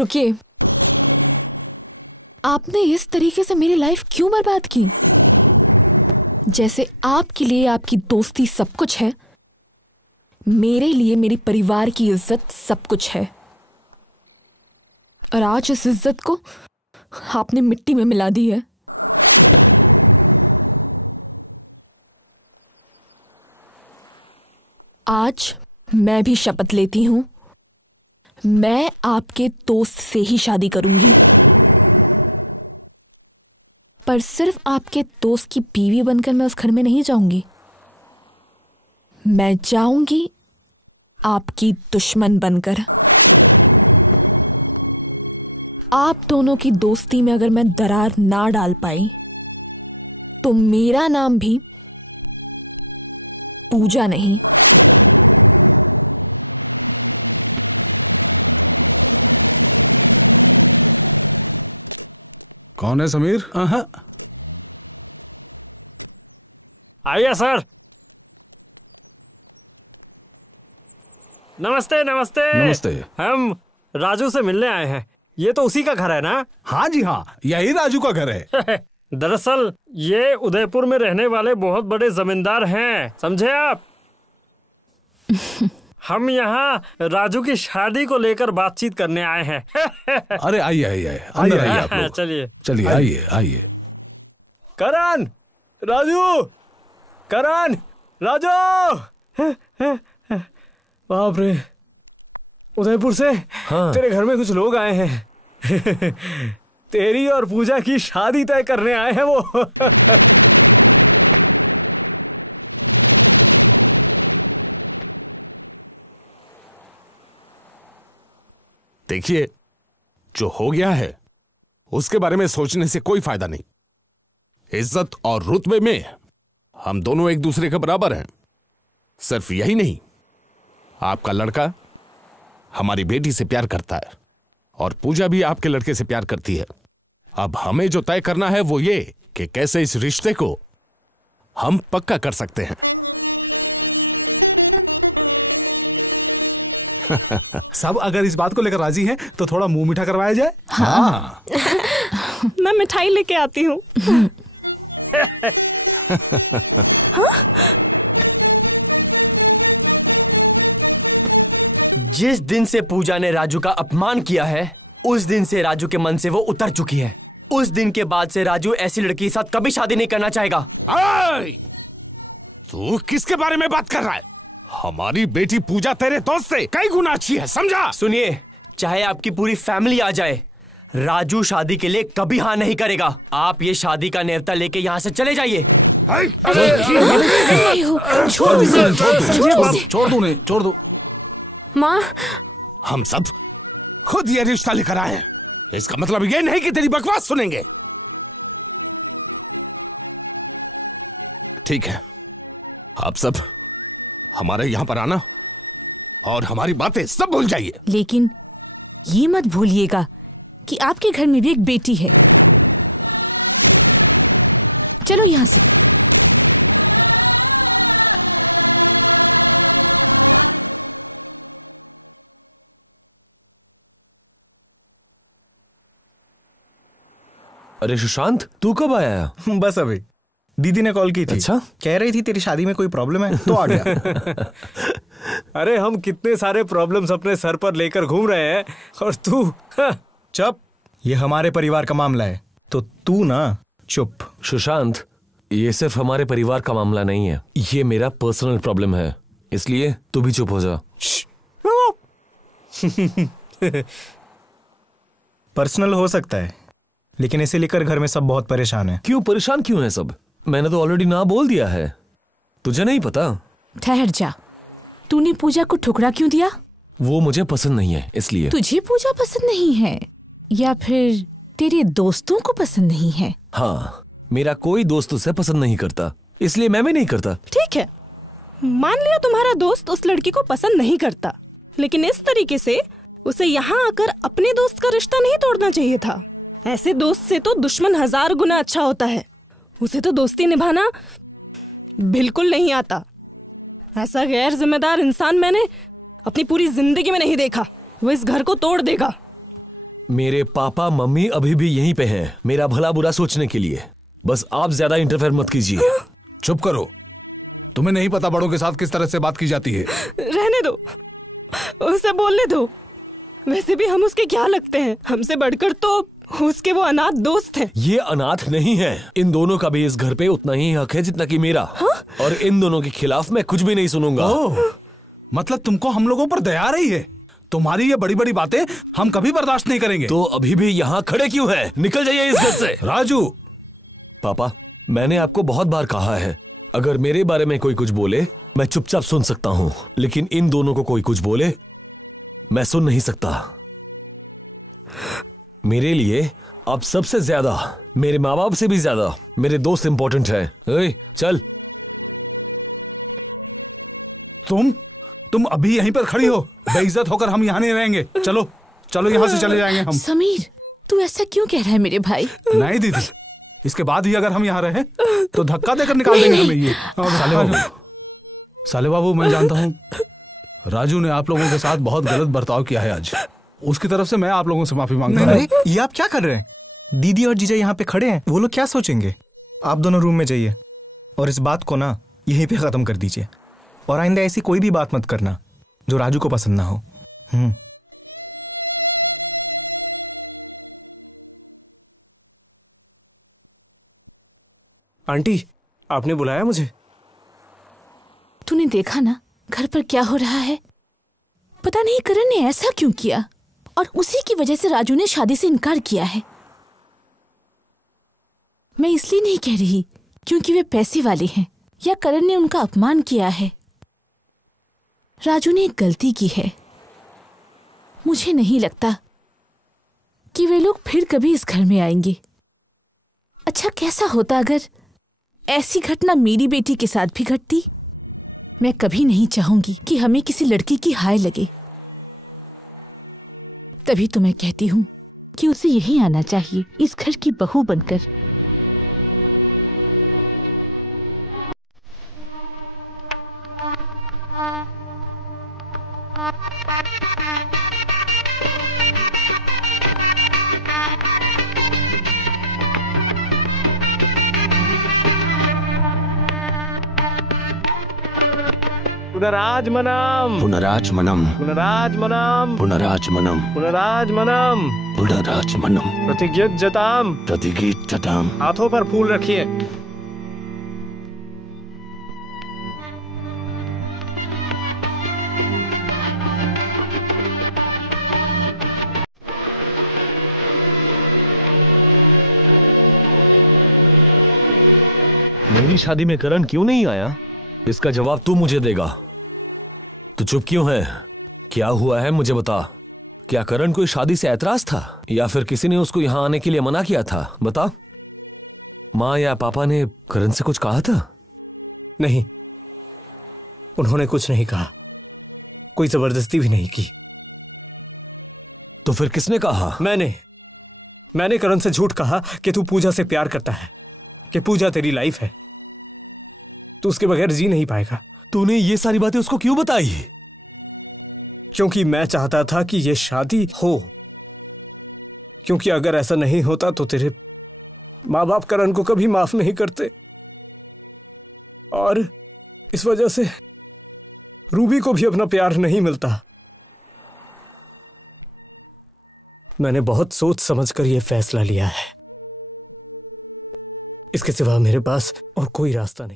रुकिए, आपने इस तरीके से मेरी लाइफ क्यों बर्बाद की? जैसे आपके लिए आपकी दोस्ती सब कुछ है, मेरे लिए मेरी परिवार की इज्जत सब कुछ है। और आज इस इज्जत को आपने मिट्टी में मिला दी है। आज मैं भी शपथ लेती हूं, मैं आपके दोस्त से ही शादी करूंगी, पर सिर्फ आपके दोस्त की बीवी बनकर मैं उस घर में नहीं जाऊंगी। मैं जाऊंगी आपकी दुश्मन बनकर। आप दोनों की दोस्ती में अगर मैं दरार ना डाल पाई तो मेरा नाम भी पूजा नहीं। कौन है समीर? आइए सर। नमस्ते नमस्ते। नमस्ते। हम राजू से मिलने आए हैं। ये तो उसी का घर है ना? हाँ जी हाँ, यही राजू का घर है। दरअसल ये उदयपुर में रहने वाले बहुत बड़े जमींदार हैं, समझे आप? हम यहाँ राजू की शादी को लेकर बातचीत करने आए हैं। अरे आइए आइए अंदर आइए आप लोग। चलिए आइए आइए। करण, राजू, करण, राजू। बाप रे, उदयपुर से तेरे घर में कुछ लोग आए हैं। तेरी और पूजा की शादी तय करने आए हैं वो। देखिए, जो हो गया है उसके बारे में सोचने से कोई फायदा नहीं। इज्जत और रुतबे में हम दोनों एक दूसरे के बराबर हैं। सिर्फ यही नहीं, आपका लड़का हमारी बेटी से प्यार करता है और पूजा भी आपके लड़के से प्यार करती है। अब हमें जो तय करना है वो ये कि कैसे इस रिश्ते को हम पक्का कर सकते हैं। सब अगर इस बात को लेकर राजी हैं तो थोड़ा मुंह मीठा करवाया जाए। हाँ। मैं मिठाई लेके आती हूँ। जिस दिन से पूजा ने राजू का अपमान किया है, उस दिन से राजू के मन से वो उतर चुकी है। उस दिन के बाद से राजू ऐसी लड़की के साथ कभी शादी नहीं करना चाहेगा। तू किसके बारे में बात कर रहा है? हमारी बेटी पूजा तेरे दोस्त से कई गुना अच्छी है, समझा? सुनिए, चाहे आपकी पूरी फैमिली आ जाए, राजू शादी के लिए कभी हाँ नहीं करेगा। आप ये शादी का न्योता लेके यहाँ से चले जाइए। छोड़ दो। माँ, हम सब खुद ये रिश्ता लेकर आए हैं। इसका मतलब ये नहीं कि तेरी बकवास सुनेंगे। ठीक है, आप सब हमारे यहां पर आना और हमारी बातें सब भूल जाइए। लेकिन ये मत भूलिएगा कि आपके घर में भी एक बेटी है। चलो यहां से। अरे सुशांत, तू कब आया? बस अभी दीदी ने कॉल की थी। अच्छा? कह रही थी तेरी शादी में कोई प्रॉब्लम है तो आ गया। अरे हम कितने सारे प्रॉब्लम्स अपने सर पर लेकर घूम रहे हैं और तू चुप। ये हमारे परिवार का मामला है तो तू ना चुप। सुशांत, ये सिर्फ हमारे परिवार का मामला नहीं है, ये मेरा पर्सनल प्रॉब्लम है, इसलिए तू भी चुप हो जा। पर्सनल हो सकता है, लेकिन इसे लेकर घर में सब बहुत परेशान हैं। क्यों परेशान क्यों है सब? मैंने तो ऑलरेडी ना बोल दिया है। तुझे नहीं पता? ठहर जा, तूने पूजा को ठुकरा क्यों दिया? वो मुझे पसंद नहीं है, इसलिए। तुझे पूजा पसंद नहीं है या फिर तेरे दोस्तों को पसंद नहीं है? हाँ, मेरा कोई दोस्त उसे पसंद नहीं करता, इसलिए मैं भी नहीं करता। ठीक है, मान लिया तुम्हारा दोस्त उस लड़की को पसंद नहीं करता, लेकिन इस तरीके से उसे यहाँ आकर अपने दोस्त का रिश्ता नहीं तोड़ना चाहिए था। ऐसे दोस्त से तो दुश्मन 1000 गुना अच्छा होता है। उसे तो दोस्ती निभाना बिल्कुल नहीं आता। ऐसा गैर जिम्मेदार इंसान मैंने अपनी पूरी जिंदगी में नहीं देखा। वो इस घर को तोड़ देगा। मेरे पापा मम्मी अभी भी यहीं पे हैं, मेरा भला बुरा सोचने के लिए। बस आप ज्यादा इंटरफेयर मत कीजिए। चुप करो, तुम्हें नहीं पता बड़ों के साथ किस तरह से बात की जाती है। रहने दो, उसे बोलने दो। वैसे भी हम उसके क्या लगते हैं? हमसे बढ़कर तो उसके वो अनाथ दोस्त हैं। ये अनाथ नहीं है, इन दोनों का भी इस घर पे उतना ही हक है जितना कि मेरा। और इन दोनों के खिलाफ मैं कुछ भी नहीं सुनूंगा। मतलब तुमको हम लोगों पर दया आ रही है? तुम्हारी ये बड़ी बड़ी बातें हम कभी बर्दाश्त नहीं करेंगे। तो अभी भी यहाँ खड़े क्यों हैं? निकल जाइए इस घर से। राजू, पापा, मैंने आपको बहुत बार कहा है, अगर मेरे बारे में कोई कुछ बोले मैं चुपचाप सुन सकता हूं, लेकिन इन दोनों को कोई कुछ बोले मैं सुन नहीं सकता। मेरे लिए अब सबसे ज्यादा, मेरे माँ बाप से भी ज्यादा मेरे दोस्त इंपॉर्टेंट है। चल। तुम अभी यहीं पर खड़ी हो, बेइज्जत होकर हम यहाँ नहीं रहेंगे। चलो चलो, यहाँ से चले जाएंगे हम। समीर, तू ऐसा क्यों कह रहा है मेरे भाई? नहीं दीदी, इसके बाद ही अगर हम यहाँ रहे तो धक्का देकर निकाल देंगे हमें ये। साले बाबू, मैं जानता हूँ राजू ने आप लोगों के साथ बहुत गलत बर्ताव किया है आज। उसकी तरफ से मैं आप लोगों से माफी मांगता हूँ। ये आप क्या कर रहे हैं? दीदी और जीजा यहाँ पे खड़े हैं, वो लोग क्या सोचेंगे? आप दोनों रूम में जाइए और इस बात को ना यहीं पे खत्म कर दीजिए। और आइंदा ऐसी कोई भी बात मत करना जो राजू को पसंद ना हो। आंटी, आपने बुलाया मुझे? तूने देखा ना घर पर क्या हो रहा है? पता नहीं करण ने ऐसा क्यों किया, और उसी की वजह से राजू ने शादी से इनकार किया है। मैं इसलिए नहीं कह रही क्योंकि वे पैसे वाले हैं या करण ने उनका अपमान किया है। राजू ने एक गलती की है। मुझे नहीं लगता कि वे लोग फिर कभी इस घर में आएंगे। अच्छा, कैसा होता अगर ऐसी घटना मेरी बेटी के साथ भी घटती? मैं कभी नहीं चाहूंगी कि हमें किसी लड़की की हाय लगे। तभी तो मैं कहती हूं कि उसे यहीं आना चाहिए, इस घर की बहू बनकर। पुनराजमनम पुनराजमनम पुनराजमनम पुनराजमनम पुनराजमनम पुनराजमनम प्रतिज्ञताम प्रतिगीतताम। हाथों पर फूल रखिए। मेरी शादी में करण क्यों नहीं आया? इसका जवाब तू मुझे देगा। तू चुप क्यों है? क्या हुआ है मुझे बता। क्या करण कोई शादी से ऐतराज था या फिर किसी ने उसको यहां आने के लिए मना किया था? बता। माँ या पापा ने करण से कुछ कहा था? नहीं, उन्होंने कुछ नहीं कहा, कोई जबरदस्ती भी नहीं की। तो फिर किसने कहा? मैंने करण से झूठ कहा कि तू पूजा से प्यार करता है, कि पूजा तेरी लाइफ है, तू उसके बगैर जी नहीं पाएगा। तूने ये सारी बातें उसको क्यों बताई? क्योंकि मैं चाहता था कि ये शादी हो, क्योंकि अगर ऐसा नहीं होता तो तेरे माँ बाप करण को कभी माफ नहीं करते, और इस वजह से रूबी को भी अपना प्यार नहीं मिलता। मैंने बहुत सोच समझकर यह फैसला लिया है। इसके सिवा मेरे पास और कोई रास्ता नहीं।